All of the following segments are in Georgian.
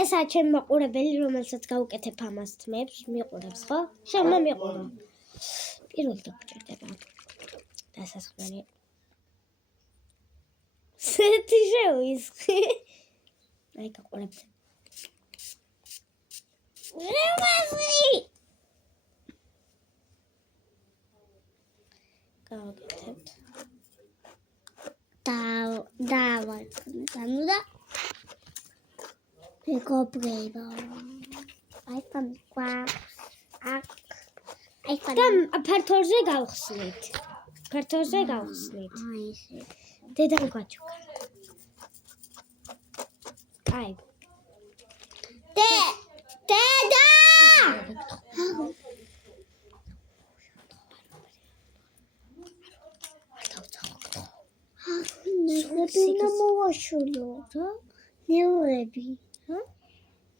ესაა ჩემი მაყურებელი, რომელსაც გავუკეთებ ამას თმებს, მიყურებს, ხო? შემო მიყურო. პირველ დაგჭირდება. დასასხმელი. სეთი შევისხი. აი გაყურებთ. რევაზი! გავაკეთებთ. ანუ და მეგობრებო. iPhone გვაქვს. iPhone ფართოზე გავხსნით. ფართოზე გავხსნით. აი ესე. დედამ გვაჩუქა. აი. დედა! ნევრები ნამოვაშულო რა? ნევრები, რა?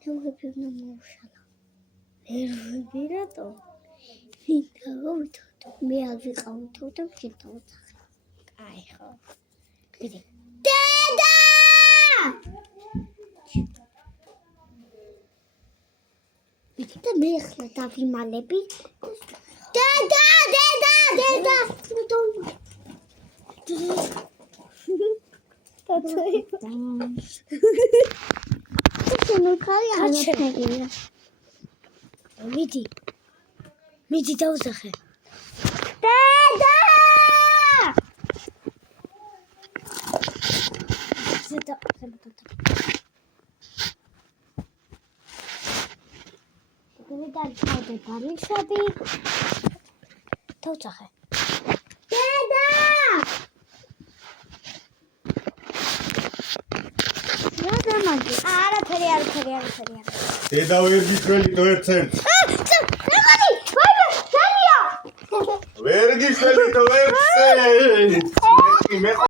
ნევრები ნამოვაშალა. ნევრები რატო? მე არ ვიყავთო და შეთავდა. აი ხო. დედა! და მე ახლა დავიმალები. დედა! მიდი დავზახე. დედა! დავზახე. დედა! არაფერი. დედა ვერ გიშველი თუ ერთ-ერთ. ვერ გიშველი თუ ერთ-ერთ.